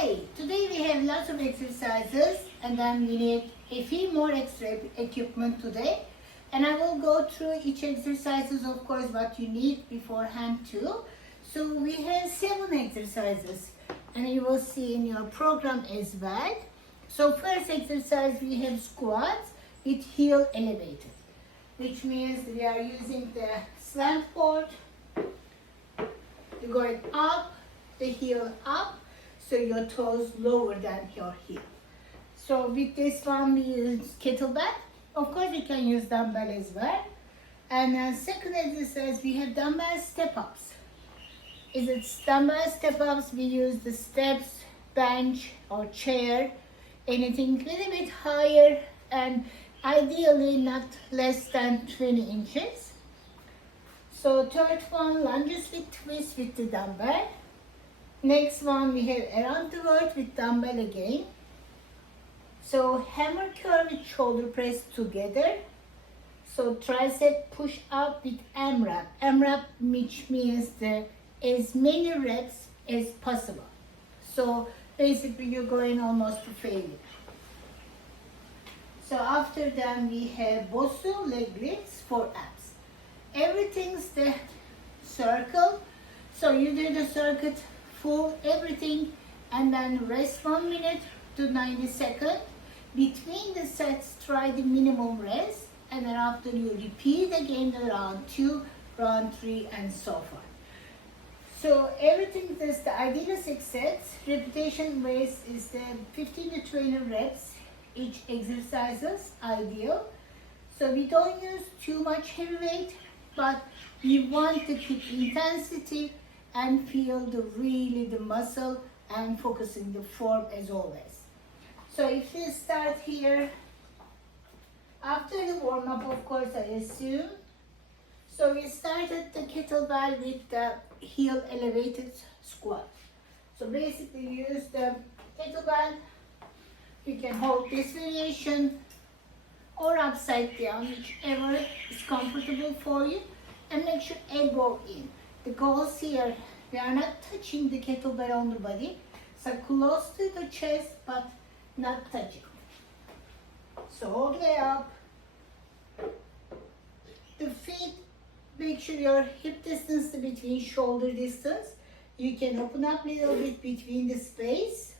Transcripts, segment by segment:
Hi, today we have lots of exercises and then we need a few more extra equipment today. And I will go through each exercises, of course, what you need beforehand too. So we have 7 exercises and you will see in your program as well. So first exercise we have squats with heel elevated, which means we are using the slant board. You're going up, the heel up, so your toes lower than your heel. So with this one we use kettlebell. Of course you can use dumbbell as well. And second exercise we have dumbbell step-ups. Is it dumbbell step-ups? We use the steps, bench or chair, anything a little bit higher and ideally not less than 20 inches. So third one, lunges with twist with the dumbbell. Next one we have around the world with dumbbell again. So hammer curl with shoulder press together. So tricep push up with AMRAP. AMRAP which means as many reps as possible. So basically you're going almost to failure. So after that we have Bosu leg lifts for abs. Everything's the circle. So you do the circuit full everything and then rest 1 minute to 90 seconds. Between the sets try the minimum rest and then after you repeat again the round 2, round 3 and so forth. So everything is the ideal 6 sets. Repetition base is the 15 to 20 reps each exercises ideal. So we don't use too much heavy weight, but we want to keep intensity and feel really the muscle and focusing the form as always. So if you start here, after the warm up of course I assume. So we started the kettlebell with the heel elevated squat. So basically use the kettlebell. You can hold this variation or upside down, whichever is comfortable for you, and make sure elbow in. The goals here, we are not touching the kettlebell on the body, so close to the chest but not touching. So all the way up. The feet, make sure your hip distance between shoulder distance. You can open up a little bit between the space.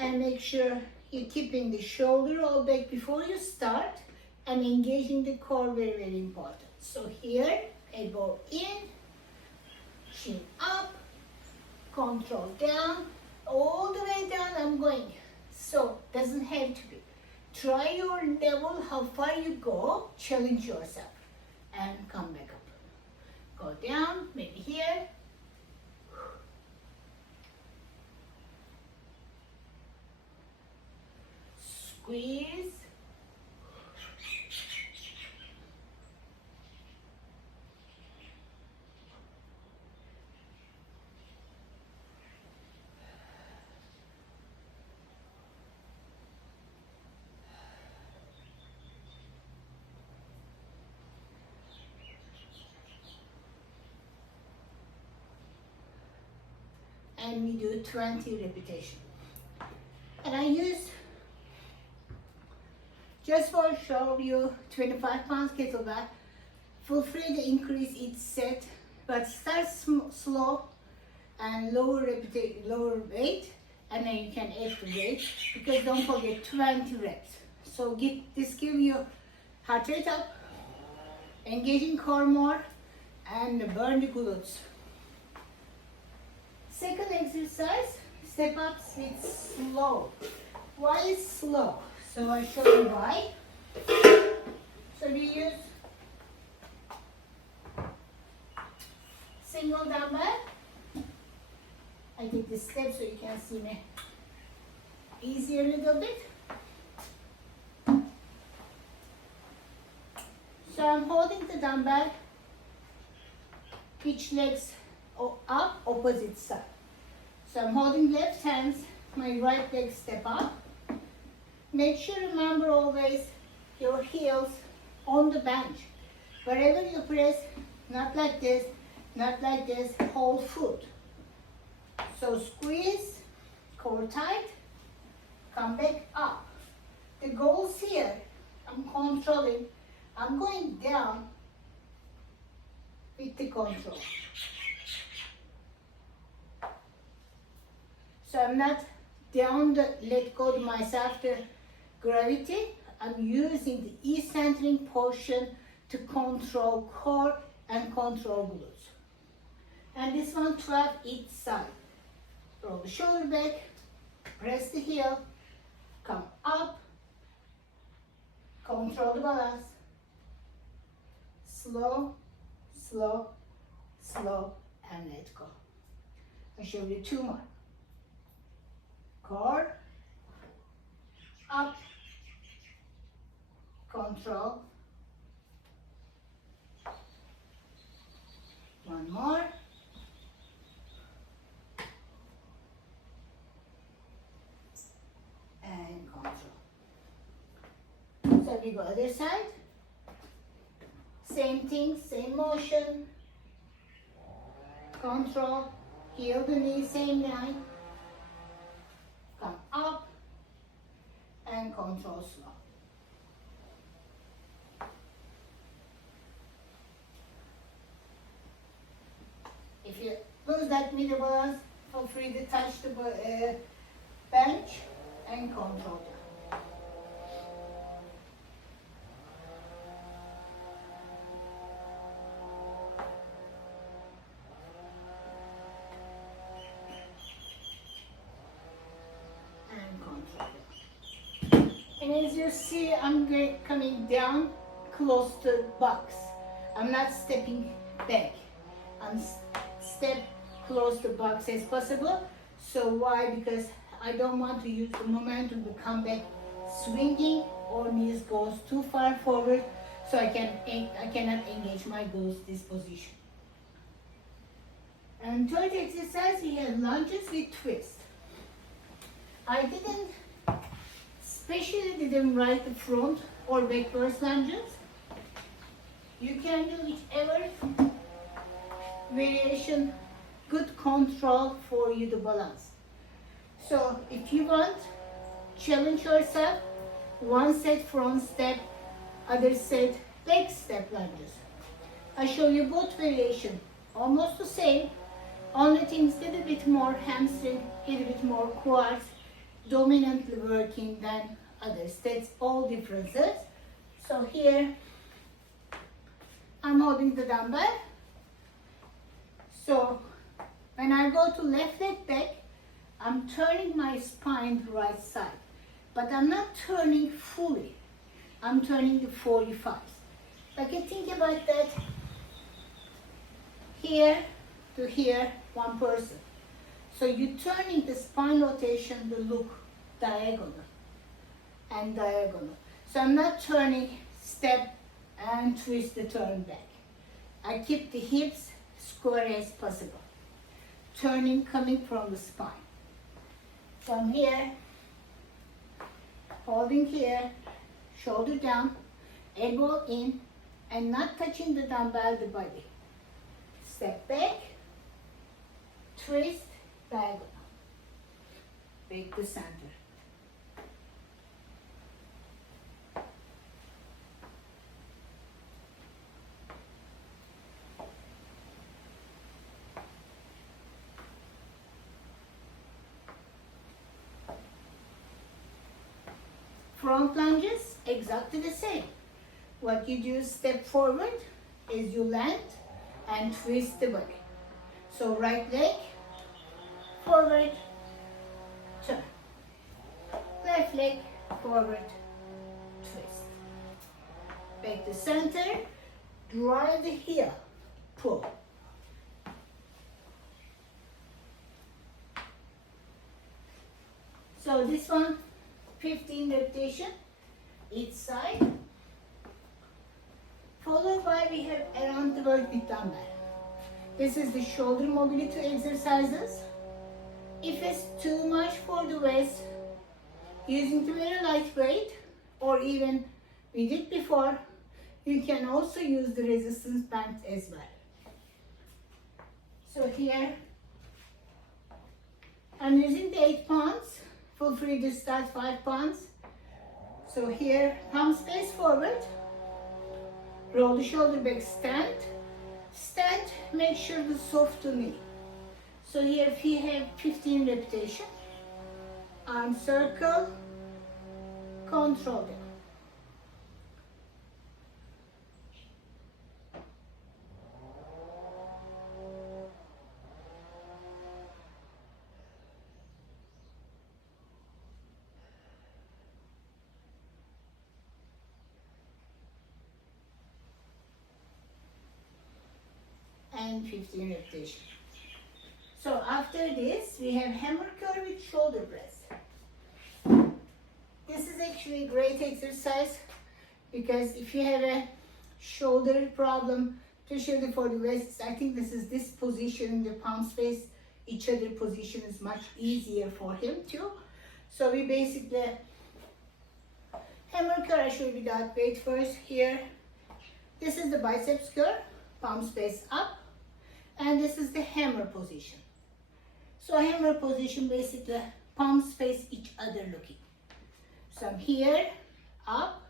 And make sure you're keeping the shoulder all back before you start and engaging the core, very, very important. So here, elbow in, chin up, control down, all the way down I'm going. So, doesn't have to be. Try your level, how far you go, challenge yourself and come back up. Go down, maybe here. Squeeze. And we do 20 repetitions. And I use, just for show you, 25 pounds kettlebell. Feel free to increase each set, but start slow and lower weight, and then you can add the weight, because don't forget 20 reps. So this give you heart rate up, engaging core more, and burn the glutes. Second exercise, step ups with slow. Why is slow? So I'll show you why. So we use single dumbbell. I take this step so you can see me easier a little bit. So I'm holding the dumbbell, each legs up, opposite side. So I'm holding left hands, my right leg step up. Make sure, remember always your heels on the bench. Wherever you press, not like this, not like this, whole foot. So squeeze core tight, come back up. The goals here, I'm controlling, I'm going down with the control. So I'm not down the let go to myself the gravity. I'm using the eccentric portion to control core and control glutes. And this one 12 each side. Roll the shoulder back, press the heel, come up, control the balance. Slow, slow, slow, and let go. I'll show you two more. Core, up, control. One more. And control. So we go other side. Same thing, same motion. Control, heel the knee, same line. Come up and control slow. If you lose that middle balance, feel free to touch the bench and control down. And as you see, I'm coming down close to the box. I'm not stepping back. I'm step close to the box as possible. So why? Because I don't want to use the momentum to come back swinging or knees goes too far forward. So I cannot engage my glutes this position. And third exercise, we have lunges with twist. I especially didn't write the front or backwards lunges. You can do whichever variation, good control for you to balance. So if you want, challenge yourself, one set front step, other set back step lunges. I show you both variation, almost the same, only things a little bit more hamstring, a little bit more quads, dominantly working than others. That's all differences. So here, I'm holding the dumbbell. So when I go to left leg back, I'm turning my spine to right side. But I'm not turning fully. I'm turning the 45. Like you think about that, here to here, one person. So you're turning the spine rotation to look diagonal and diagonal. So I'm not turning step and twist the turn back. I keep the hips square as possible. Turning coming from the spine. From here, holding here, shoulder down, elbow in, and not touching the dumbbell, the body. Step back, twist, diagonal. Break the center. Front lunges, exactly the same. What you do, step forward, is you land and twist the body. So right leg, forward, turn. Left leg, forward, twist. Back to center, drive the heel, pull. So this one, 15 repetition each side. Followed by we have around the world with dumbbell. This is the shoulder mobility exercises. If it's too much for the waist, using the very light weight, or even we did before, you can also use the resistance band as well. So here, I'm using the 8 pounds. Feel free to start 5 pounds. So here, palm space forward. Roll the shoulder back, stand. Stand, make sure to soften knee. So here if you have 15 repetition, arm circle, control down. And 15 repetition. So after this, we have hammer curl with shoulder press. This is actually a great exercise because if you have a shoulder problem, especially for the wrists, I think this position, the palm space, each other position is much easier for him too. So we basically hammer curl. I show you without weight first here. This is the biceps curl, palm space up, and this is the hammer position. So hammer position, basically palms face each other looking. So I'm here, up,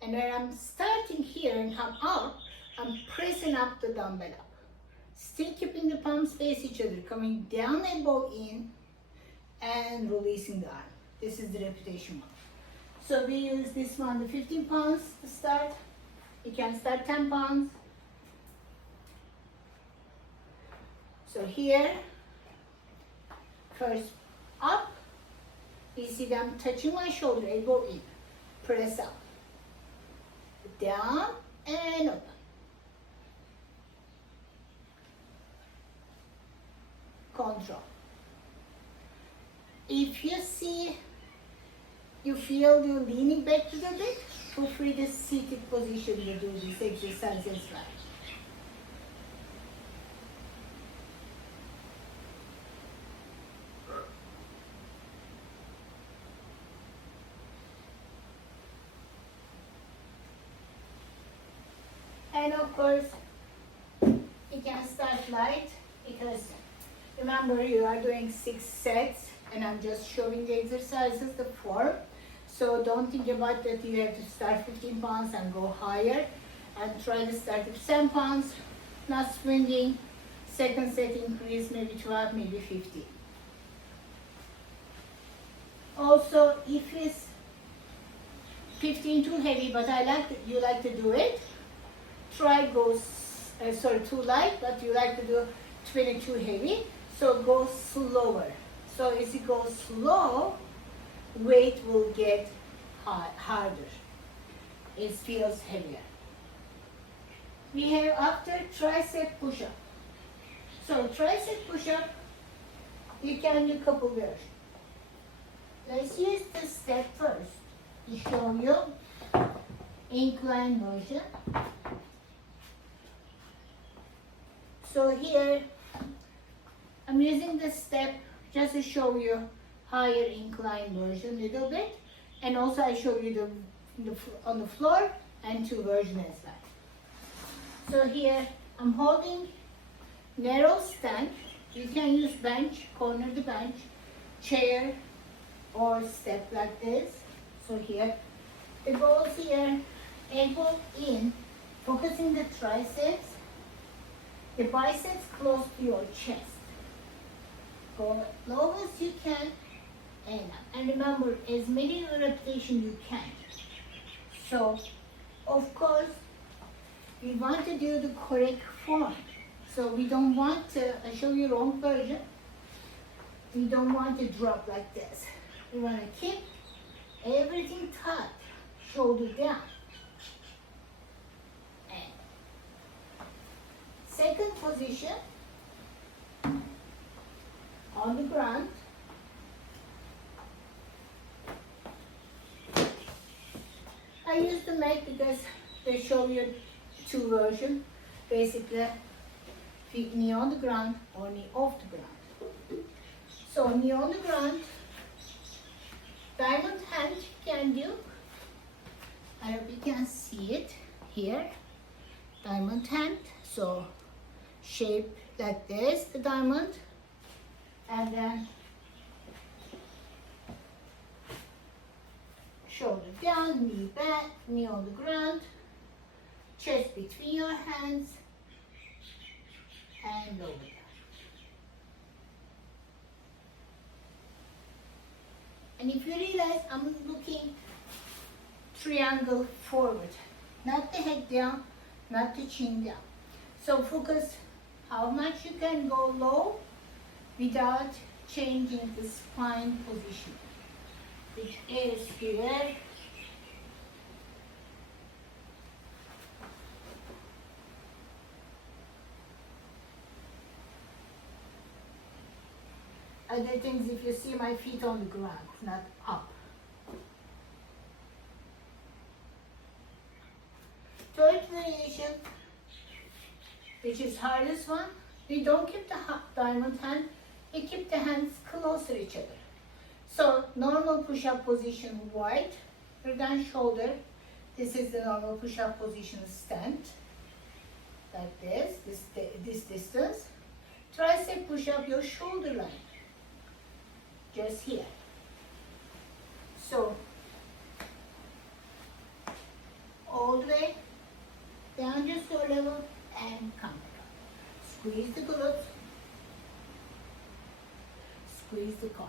and when I'm starting here and come out, I'm pressing up the dumbbell up. Still keeping the palms face each other, coming down elbow in, and releasing the arm. This is the repetition one. So we use this one, the 15 pounds to start. You can start 10 pounds. So here, first up, you see them touching my shoulder, elbow in, press up, down and open. Control. If you feel you're leaning back a little bit, feel free to seated position to do this exercise as well. And of course, you can start light because remember you are doing 6 sets and I'm just showing the exercises, the form. So don't think about that you have to start 15 pounds and go higher. And try to start with 10 pounds, not swinging. Second set increase, maybe 12, maybe 15. Also, if it's 15 too heavy, but you like to do it, try too light, but you like to do 22 heavy, so go slower. So as you go slow, weight will get harder. It feels heavier. We have after tricep push-up. So tricep push-up, you can do couple versions. Let's use this step first to show you incline version. So here, I'm using this step just to show you higher incline version a little bit. And also I show you on the floor and 2 versions as well. So here, I'm holding narrow stand. You can use bench, corner the bench, chair, or step like this. So here, the goal is here, elbow in, focusing the triceps. The biceps close to your chest. Go as low as you can and up. And remember, as many repetitions you can. So, of course, we want to do the correct form. So we don't want to, I show you wrong version. We don't want to drop like this. We want to keep everything tight, shoulder down. Second position, on the ground. I use the mat because they show you 2 versions. Basically, knee on the ground or knee off the ground. So knee on the ground, diamond hand you can do. I hope you can see it here, diamond hand. So shape like this, the diamond, and then shoulder down, knee back, knee on the ground, chest between your hands, and over down. And if you realize I'm looking triangle forward, not the head down, not the chin down. So focus how much you can go low without changing the spine position, which is here. Other things, if you see my feet on the ground, not up. Third variation, which is hardest one, we don't keep the diamond hand, we keep the hands closer to each other. So normal push-up position wide, head and shoulder. This is the normal push-up position stand, like this distance. Tricep push-up your shoulder line, just here. So all the way down your toe level and come back up. Squeeze the glutes, squeeze the core.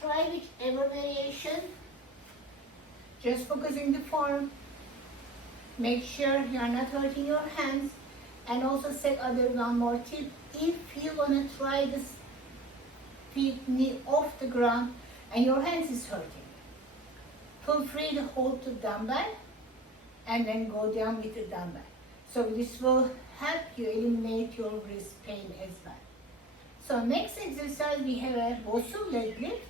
Try whichever variation, just focusing the form. Make sure you are not hurting your hands, and also set other one more tip. If you want to try this feet knee off the ground and your hands is hurting, feel free to hold the dumbbell and then go down with the dumbbell. So this will help you eliminate your wrist pain as well. So next exercise we have a Bosu leg lift.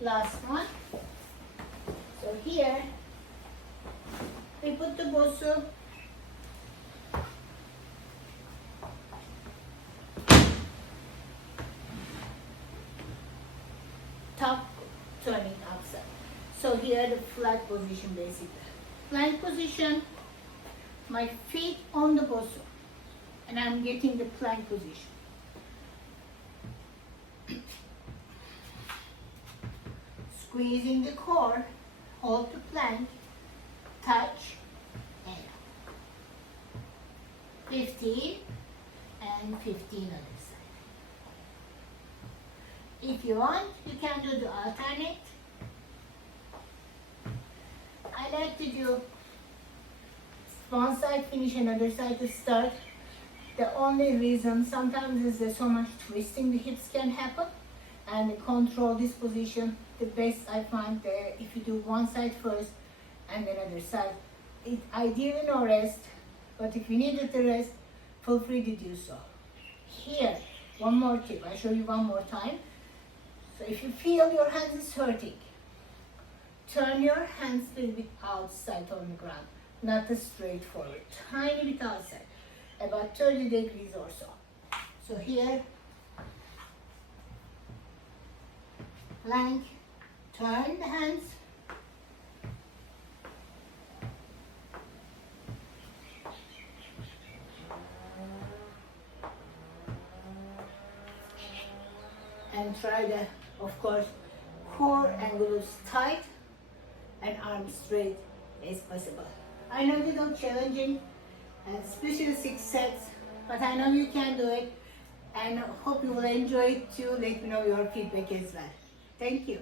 Last one. So here we put the Bosu top turning outside. So here the flat position basically. Plank position, my feet on the Bosu, and I'm getting the plank position. Squeezing the core, hold the plank, touch, and out. 15 and 15 other side. If you want, you can do the alternate. I like to do one side finish, another side to start. The only reason sometimes is that so much twisting the hips can happen, and to control this position, the best I find that if you do one side first and then other side, it ideally no rest, but if you needed the rest, feel free to do so. Here, one more tip, I'll show you one more time. So if you feel your hands is hurting, turn your hands a little bit outside on the ground, not the straight forward, tiny bit outside, about 30 degrees or so. So here, plank, turn the hands, and try the, of course, core and glutes tight and arms straight as possible. I know they look challenging, especially 6 sets, but I know you can do it, and hope you will enjoy it too. Let me know your feedback as well. Thank you.